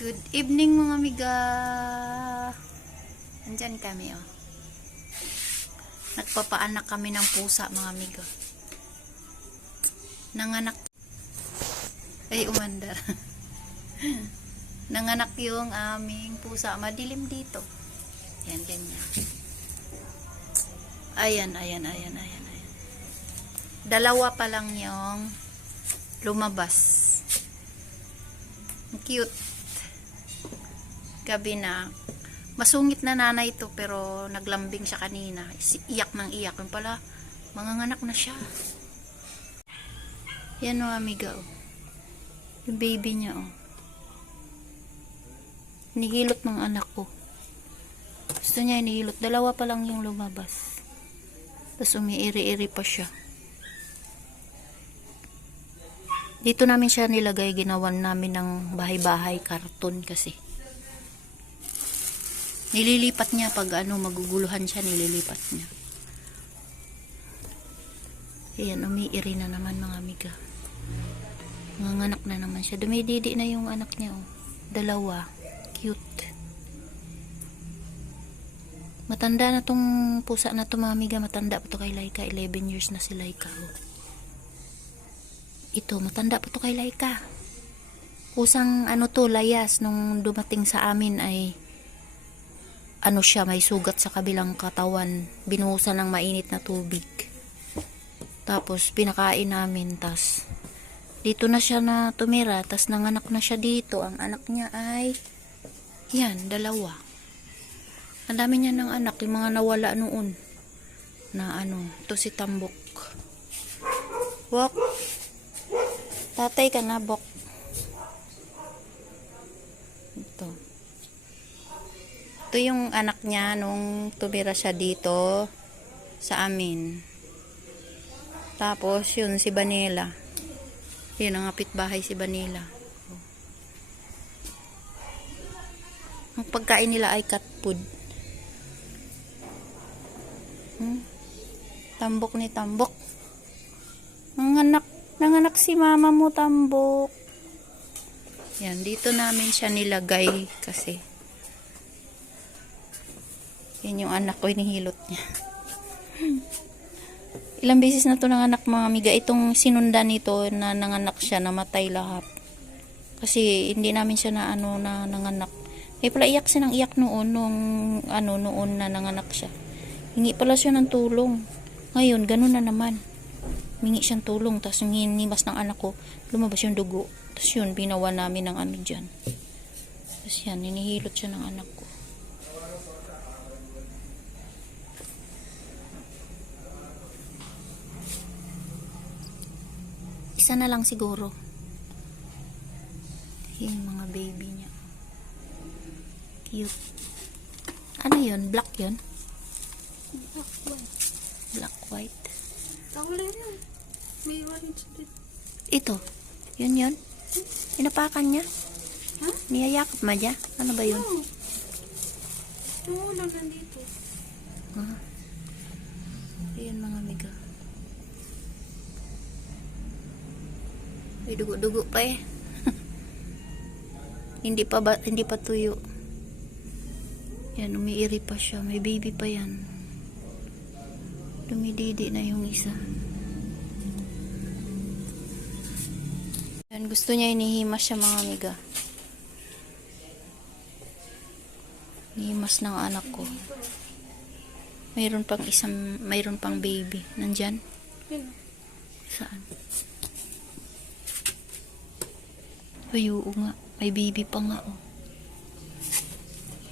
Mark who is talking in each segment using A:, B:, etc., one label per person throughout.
A: Good evening mga amiga. Andyan kami oh. Nagpapaanak kami ng pusa mga amiga. Nanganak. Ay umandar. Nanganak yung aming pusa. Madilim dito. Yan ganyan. Ayan, ayan, ayan, ayan, ayan. Dalawa pa lang yung lumabas. Cute. Gabi na. Masungit na nanay ito pero naglambing siya kanina. Iyak ng iyak. Yung pala, manganganak na siya. Yan o, amiga o. Yung baby niya o. Nihilot ng anak ko. Gusto niya inihilot. Dalawa pa lang yung lumabas. Tapos umiiri-iri pa siya. Dito namin siya nilagay. Ginawan namin ng bahay-bahay karton kasi. Nililipat niya pag ano maguguluhan siya, nililipat niya. Ayan, umiiri na naman mga amiga. Nanganak na naman siya. Dumididi na yung anak niya, oh. Dalawa. Cute. Matanda na tong pusa na to mga amiga. Matanda pa to kay Laika. 11 years na si Laika, oh. Ito, matanda pa to kay Laika. Pusang ano to, layas, nung dumating sa amin ay ano siya, may sugat sa kabilang katawan. Binuhusan ng mainit na tubig. Tapos, pinakain namin. Tas, dito na siya na tumira. Tas, nanganak na siya dito. Ang anak niya ay, yan, dalawa. Ang dami niya ng anak. Yung mga nawala noon. Na ano, to si Tambok. Bok. Tatay ka na, Bok. Ito. Ito yung anak niya nung tumira siya dito sa amin. Tapos, yun, si Vanilla. Yun, ang bahay si Vanilla. Ang pagkain nila ay cat food. Hmm? Tambok ni Tambok. Nanganak, nanganak si mama mo, Tambok. Yan, dito namin siya nilagay kasi yan yung anak ko, inihilot niya. Ilang beses na to nanganak mga amiga. Itong sinundan nito na nanganak siya, namatay lahat. Kasi hindi namin siya na ano na nanganak. Eh pala iyak siya ng iyak noon nung ano noon na nanganak siya. Hingi pala siya ng tulong. Ngayon, ganun na naman. Mingi siyang tulong, tapos hinimas ng anak ko, lumabas yung dugo. Tapos yun, binawa namin ng ano dyan. Tapos yan, hinihilot siya ng anak ko. Isa na lang siguro. Yung mga baby niya. Cute. Ano yun? Black yun? Black white.
B: Tawala yan. May orange.
A: Ito. Yun yun. Pinapakan niya.
B: Ha?
A: Niyayakap ma niya. Ano ba yun?
B: Oo. Yung ulo nandito.
A: Ah. Ayan mga amiga. May dugo-dugo pa eh. hindi pa ba, hindi pa tuyo. Yan, umiiri pa siya. May baby pa yan. Dumididi na yung isa. Yan, gusto niya inihimas siya mga amiga. Inihimas ng anak ko. Mayroon pang isang, mayroon pang baby. Nandyan? Saan? Ay, oo nga. May baby pa nga, oh.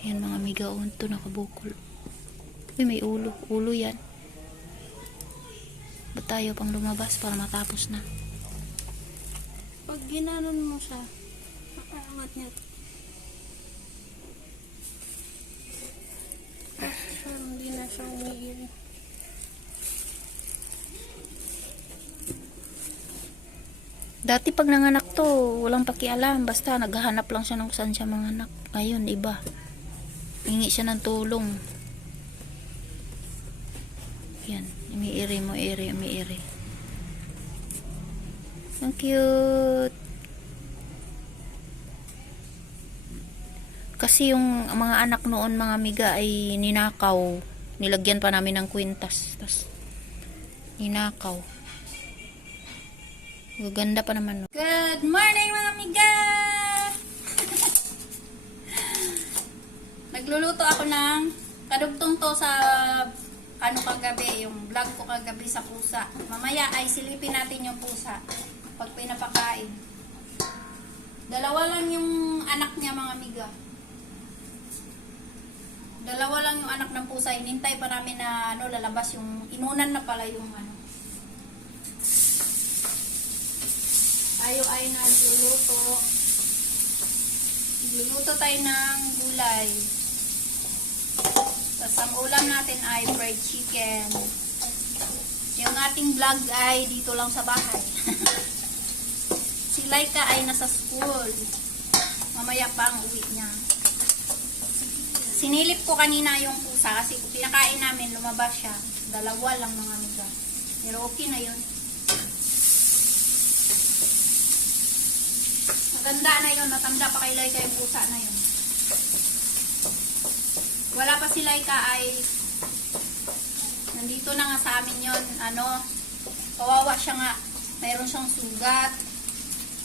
A: Ayan, mga amiga, oh. Ito, nakabukol. Uy, may ulo. Ulo yan. Ba't tayo pang lumabas para matapos na?
B: Pag ginanon mo siya, makaangat niya. Siya, hindi na siya umiiri.
A: Dati pag nanganak to, walang pakialam. Basta naghahanap lang siya ng saan siya manganak. Ngayon, iba. Hingi siya ng tulong. Yan. Umiiri mo, iri, umiiri. Ang cute. Kasi yung mga anak noon, mga miga, ay ninakaw. Nilagyan pa namin ng kwintas. Tas, ninakaw. Gaganda pa naman. no? Good morning, mga miga! Nagluluto ako ng kadugtong to sa ano kagabi, yung vlog ko kagabi sa pusa. Mamaya ay silipin natin yung pusa pag pinapakain. Dalawa lang yung anak niya mga miga. Dalawa lang yung anak ng pusa. Inintay pa namin na ano, lalabas yung inunan na pala yung ano. Tayo ay nagluluto. Nagluluto tayo ng gulay. Tapos ang ulam natin ay fried chicken. Yung ating vlog ay dito lang sa bahay. si Laika ay nasa school. Mamaya pa ang uwi niya. Sinilip ko kanina yung pusa kasi pinakain namin, lumabas siya. Dalawa lang mga amiga. Pero okay na yun. Maganda na yun. Natanda pa kay Laika yung pusa na yun. Wala pa si Laika ay nandito na nga sa amin yun. Ano, kawawa siya nga. Mayroon siyang sugat.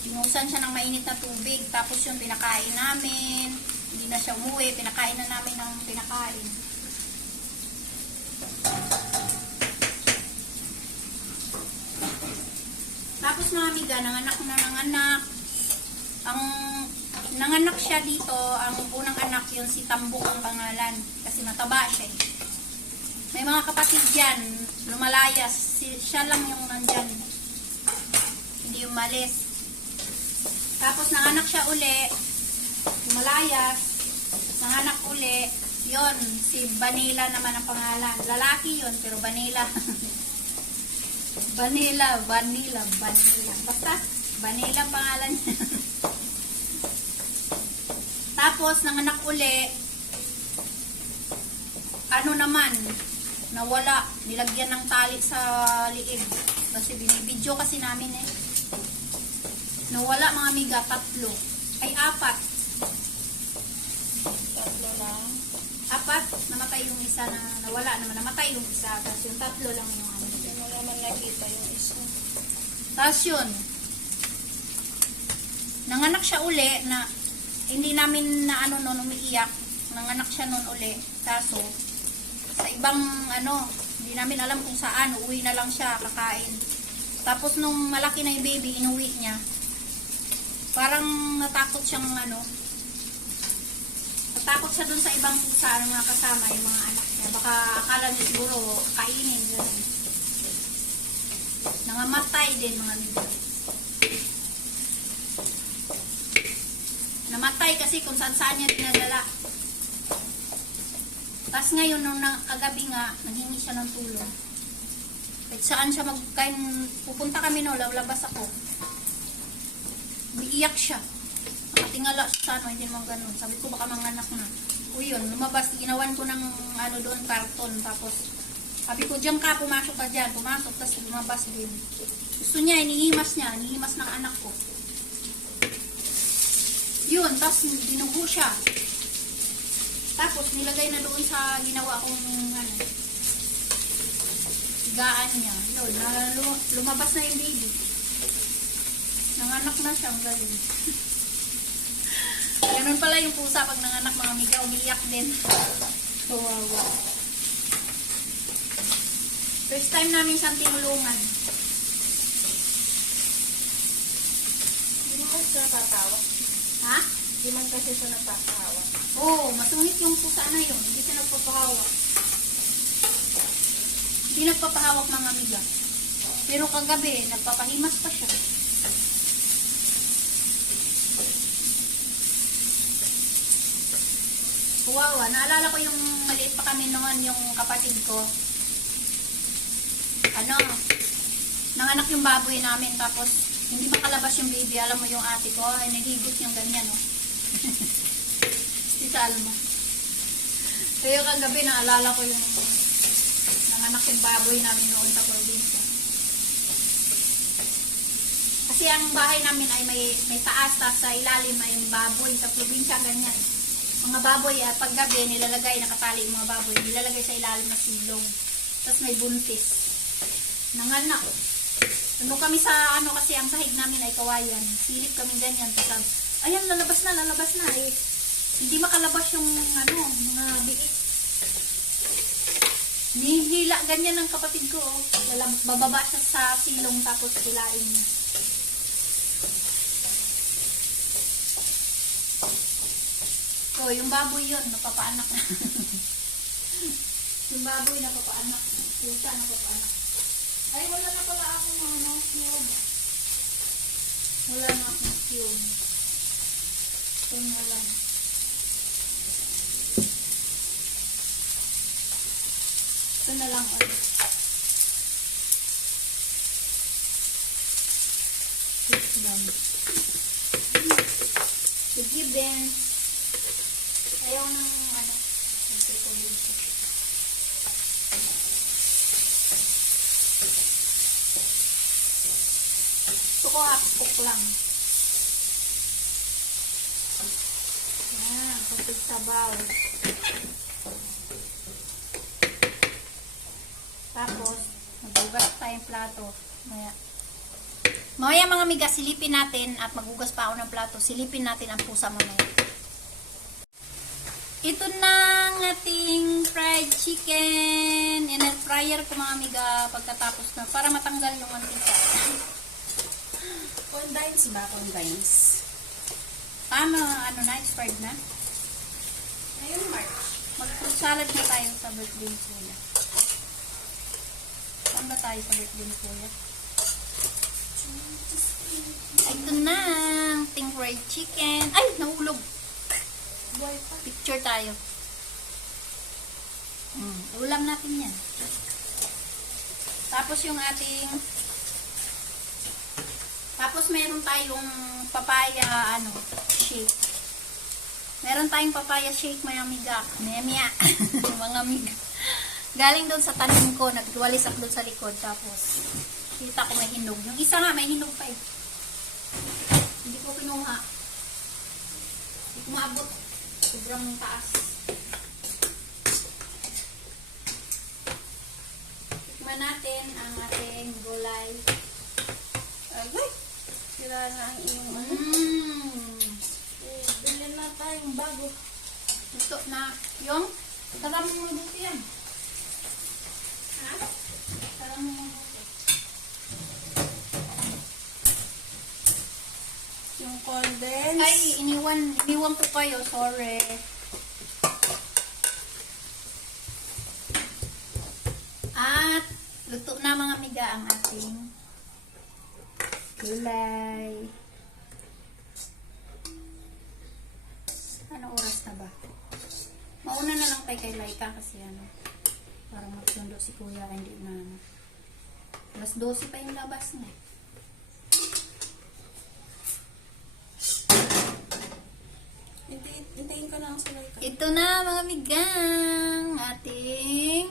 A: Pinusan siya ng mainit na tubig. Tapos yung pinakain namin. Hindi na siya umuwi. Pinakain na namin ng pinakain. Tapos mga amiga, nanganak na nanganak. Ang nanganak siya dito, ang unang anak yun, si Tambok ang pangalan. Kasi mataba siya eh. May mga kapatid yan, lumalayas. Si, siya lang yung nandyan. Hindi umalis. Tapos nanganak siya uli, lumalayas. Nanganak uli, yon si Vanilla naman ang pangalan. Lalaki yon pero Vanilla. Vanilla, Vanilla, Vanilla. Basta, Vanilla ang pangalan niya. Tapos, nanganak uli, ano naman, nawala. Nilagyan ng tali sa liig. Kasi binibidyo kasi namin eh. Nawala mga amiga, tatlo. Ay, apat.
B: Tatlo lang.
A: Apat, namatay yung isa na nawala naman. Namatay yung isa. Tapos yung tatlo lang yung ano.
B: Hindi mo naman nakita yung isa.
A: Tapos yun, nanganak siya uli na hindi namin na ano noon umiiyak. Nanganak siya noon uli. Kaso, sa ibang ano, hindi namin alam kung saan. Uwi na lang siya kakain. Tapos nung malaki na yung baby, inuwi niya. Parang natakot siyang ano, natakot siya dun sa ibang pusa ng mga kasama, yung mga anak niya. Baka akala niya siguro kainin. Ganun. Nangamatay din mga amigo. Namatay kasi kung saan saan niya dinadala. Tapos ngayon, nung kagabi nga, nanghingi siya ng tulong. Kahit saan siya magkain, pupunta kami no, labas ako. Umiiyak siya. Nakatingala siya sa ano, hindi naman ganun. Sabi ko baka manganak na. O yun, lumabas, ginawan ko ng ano doon, karton. Tapos, sabi ko, diyan ka, pumasok ka dyan. Pumasok, tapos lumabas din. Gusto niya, inihimas niya, inihimas ng anak ko. Yun, tapos dinugo siya. Tapos nilagay na doon sa ginawa kong ano, higaan niya. Yun, na, lu- lumabas na yung baby. Nanganak na siya, ang galing. Ganun pala yung pusa pag nanganak mga miga, umiiyak din. Kawawa. First time namin siyang tinulungan.
B: Hindi mo kasi natatawa.
A: Ha?
B: Hindi man kasi siya natatawa.
A: Oo, oh, masungit yung pusa na yun. Hindi siya nagpapahawak. Hindi nagpapahawak mga amiga. Pero kagabi, nagpapahimas pa siya. Kawawa. Naalala ko yung maliit pa kami noon, yung kapatid ko. Ano, nanganak yung baboy namin, tapos hindi makalabas yung baby. Alam mo yung ate ko, ay nahigot yung ganyan, no? si Salma. Kaya kagabi naalala ko yung nanganak yung baboy namin noon sa probinsya. Kasi ang bahay namin ay may may taas, tapos sa ilalim ay baboy sa probinsya, ganyan. mga baboy at paggabi nilalagay, nakatali yung mga baboy, nilalagay sa ilalim ng silong. Tapos may buntis. Nanganak. Ano kami sa ano kasi ang sahig namin ay kawayan. Silip kami ganyan. Tapos ayan lalabas na, lalabas na eh. Hindi makalabas yung ano, mga biik. Nihila ganyan ng kapatid ko. Oh. Bababa siya sa silong tapos kilain niya. So, yung baboy yun, napapaanak na. yung baboy napapaanak. Pusa napapaanak. Ay, wala na pala akong mga mouse cube. Wala na akong cube. Ito na lang. Ito na lang ulit. It's done. Sige, Ben. Ayaw ng ano. Ito ko dito. Gusto ko half cook lang. Yan, kapit sabaw. Tapos, magugas tayong plato. Maya. Mamaya mga miga, silipin natin at magugas pa ako ng plato. Silipin natin ang pusa mamaya. Ito na ang ating fried chicken. In air fryer ko mga miga pagkatapos na para matanggal yung mantika.
B: Condines ba? Condines.
A: Paano, ano na, expired na?
B: Ayun, March.
A: Mag-fruit salad na tayo sa birthday ni Kuya. Saan ba tayo sa birthday ni Kuya? Ito na ang ating fried chicken. Ay, nahulog.
B: Buhay pa.
A: Picture tayo. Mm, ulam natin yan. Tapos yung ating tapos meron tayong papaya ano, shake. Meron tayong papaya shake may amiga. Memia. Mga amiga. Galing doon sa tanim ko, nagwalis ako doon sa likod. Tapos, kita ko may hinog. Yung isa nga, may hinog pa eh. Hindi ko kinuha. Hindi ko. Sobrang taas. Tikman natin ang ating gulay.
B: Ay. Sira na ang iyong ano.
A: Mmm!
B: Eh, bilhin na tayong bago.
A: Ito na yung sarang mo mabuti yan.
B: Ha?
A: Sarang mo mabuti.
B: Yung condensed.
A: Ay, iniwan, iniwan ko kayo. Sorry. At, luto na mga miga ang ating gulay. Ano oras na ba? Mauna na lang tayo kay Laika kasi ano, para magsundo si kuya, hindi na ano. Alas 12 pa yung labas niya.
B: Hintayin, hintayin ko lang sa like.
A: Ito na mga migang ating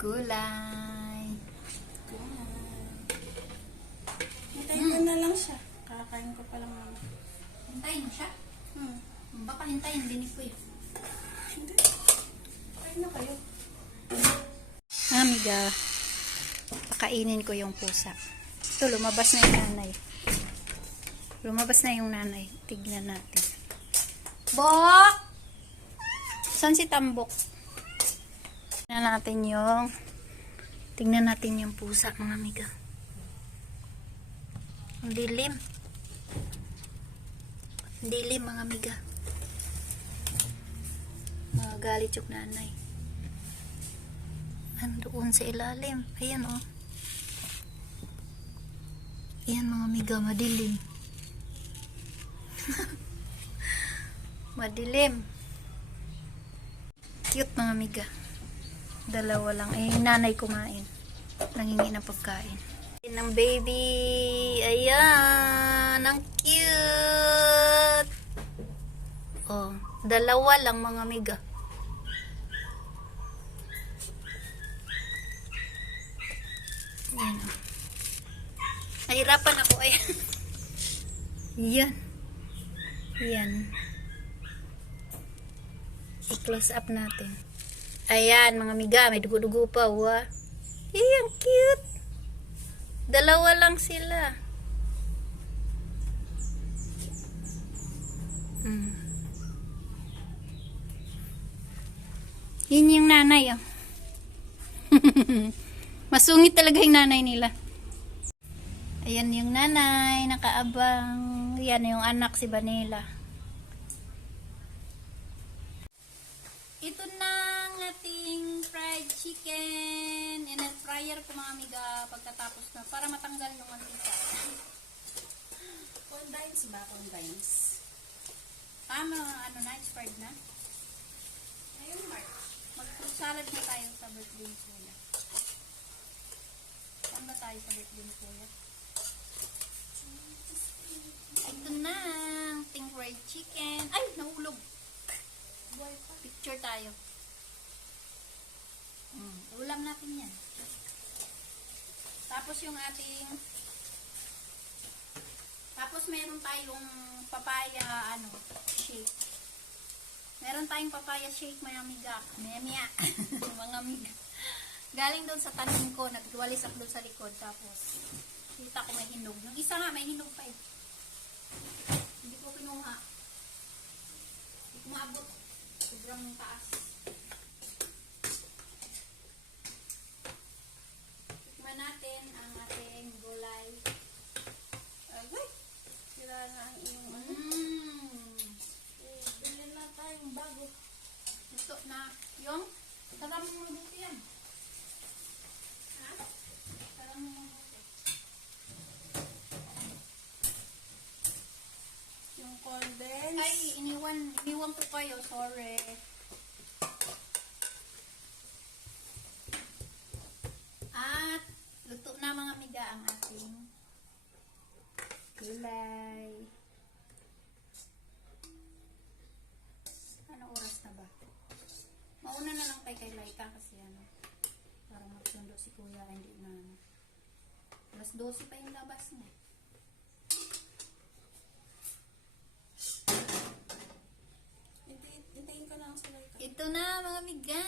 A: gulay.
B: Hintayin ko na lang siya. Kakain ko pa lang naman.
A: Hintayin mo siya.
B: Hmm.
A: Baka hintayin, dinig ko yun.
B: Hindi. Kain na kayo.
A: Amiga, pakainin ko yung pusa. Ito, lumabas na yung nanay. Lumabas na yung nanay. Tignan natin. Bok! Saan si Tambok? Tignan natin yung tignan natin yung pusa, mga amiga. Ang dilim. Ang dilim, mga amiga. Magagalit yung nanay. Andoon sa ilalim. Ayan, oh. Ayan, mga amiga, madilim. madilim. Cute, mga amiga. Dalawa lang. Eh, nanay kumain. Nangingi ng pagkain. Ng baby. Ayan. Ang cute. Oh, dalawa lang, mga amiga. Yan. oh. Nahirapan ako. Ayan. Yan. Yan. I-close up natin. Ayan, mga miga, may dugo-dugo pa, wa. Eh, ang cute. Dalawa lang sila. Mm. Yun yung nanay, oh. Masungit talaga yung nanay nila. Ayan yung nanay, nakaabang. Yan yung anak si Vanilla. Ito na ang ating fried chicken. In air fryer ko mga amiga pagkatapos na para matanggal yung mantika.
B: Condines ba? Condines.
A: Tama, ano na, expired na.
B: Ayun, Mark.
A: Mag-fruit salad na tayo sa birthday Kuya. Saan ba tayo sa birthday Kuya? Ito na ang ating fried chicken. Ay, nahulog. Picture tayo. Mm, ulam natin yan. Tapos yung ating tapos meron tayong papaya ano, shake. Meron tayong papaya shake mga amiga. Maya mga amiga. Galing doon sa tanim ko, nagwalis ako doon sa likod. Tapos, kita ko may hinog. Yung isa nga, may hinog pa eh. Hindi ko kinuha. Hindi ko maabot. Sobrang taas. Tikman natin ang ating gulay.
B: Agay. Sira na ano.
A: Mmm.
B: Eh, Bili na tayong bago.
A: Ito na yung sarap mo mabuti yan. Ha? Sarap mo mabuti.
B: Yung condensed.
A: Ay, iniwan, iniwan ko kayo. Sorry. At, luto na mga miga ang ating gulay. Mauna na lang tayo kay Laika kasi ano, para magsundo si kuya, hindi na ano. Alas 12 pa yung labas niya.
B: Hintayin ko na ang salay ka.
A: Ito na mga miga.